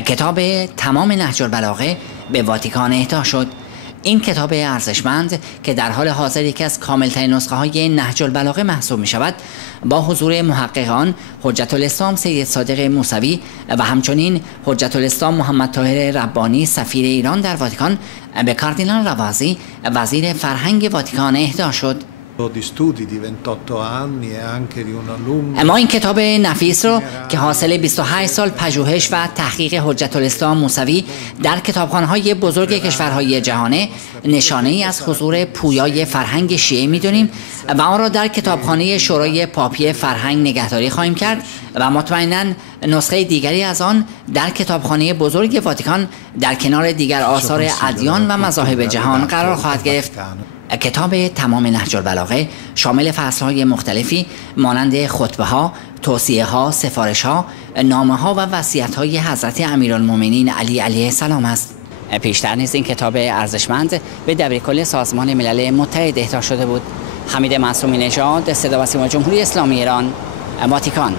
کتاب تمام نهج البلاغه به واتیکان اهدا شد. این کتاب ارزشمند که در حال حاضر یکی از کاملترین نسخه های نهج البلاغه محسوب می شود، با حضور محققان حجت الاسلام سید صادق موسوی و همچنین حجت الاسلام محمد طاهر ربانی سفیر ایران در واتیکان به کاردینال روازی وزیر فرهنگ واتیکان اهدا شد. اما این کتاب نفیس رو که حاصل 28 سال پژوهش و تحقیق حجت الاسلام موسوی در کتابخانه‌های بزرگ کشورهای جهانه، نشانه ای از حضور پویای فرهنگ شیعه می‌دونیم و آن را در کتابخانه شورای پاپی فرهنگ نگهداری خواهیم کرد و مطمئناً نسخه دیگری از آن در کتابخانه بزرگ واتیکان در کنار دیگر آثار ادیان و مذاهب جهان قرار خواهد گرفت. کتاب تمام نهج البلاغه شامل فصل‌های مختلفی مانند خطبه‌ها، توصیه‌ها، سفارش‌ها، نامه‌ها و وصیت‌های حضرت امیرالمومنین علی علیه السلام است. پیشتر نیز این کتاب ارزشمند به دبیرکل سازمان ملل متحد اهدا شده بود. حمید معصومی نژاد، صدا و سیما جمهوری اسلامی ایران، واتیکان.